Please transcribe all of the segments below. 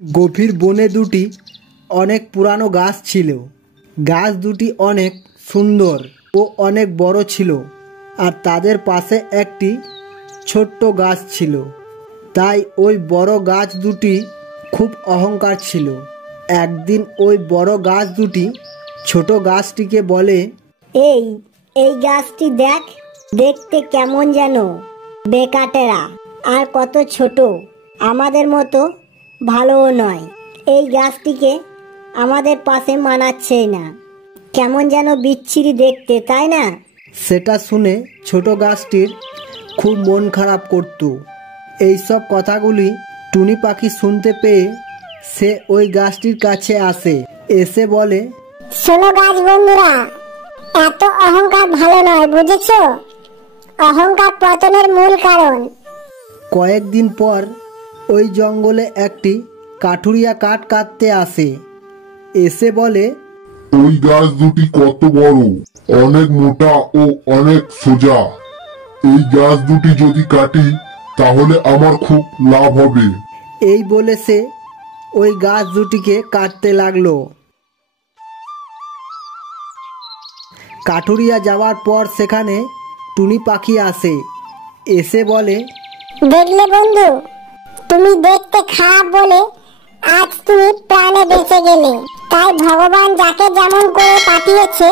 গভীর বনে দুটি অনেক পুরানো গাছ ছিল। গাছ দুটি অনেক সুন্দর ও অনেক বড় ছিল, আর তাদের পাশে একটি ছোট্ট গাছ ছিল। তাই ওই বড় গাছ দুটি খুব অহংকার ছিল। একদিন ওই বড় গাছ দুটি ছোট গাছটিকে বলে, এই এই গাছটি দেখ, দেখতে কেমন যেন বেকাটেরা আর কত ছোট, আমাদের মতো ভালোও নয়। এই গাছটিকে আমাদের পাশে মানাচ্ছেই না, কেমন যেন বিচ্ছিরি দেখতে, তাই না? সেটা শুনে ছোট গাছটির খুব মন খারাপ করত। এইসব কথাগুলি টুনি পাখি শুনতে পেয়ে সে ওই গাছটির কাছে আসে, এসে বলে, শোনো গাছ বন্ধুরা, এত অহংকার ভালো নয়, বুঝেছো? অহংকার পতনের মূল কারণ। কয়েকদিন পর ওই জঙ্গলে একটি কাঠুরিয়া কাঠ কাটতে আসে, এসে বলে, ওই গাছ দুটি কত বড়, অনেক মোটা ও অনেক সোজা। এই গাছ দুটি যদি কাটি তাহলে আমার খুব লাভ হবে। এই বলে সে ওই গাছ দুটিকে কাটতে লাগলো। কাঠুরিয়া যাওয়ার পর সেখানে টুনি পাখি আসে, এসে বলে, দেখলে বন্ধু, তুমি দেখতে খারাপ বলে আজ তুমি প্রাণে বেঁচে গেলে। তাই ভগবান যাকে যেমন করে পাঠিয়েছে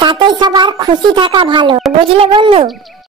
তাতে সবার খুশি থাকা ভালো, বুঝলে বন্ধু?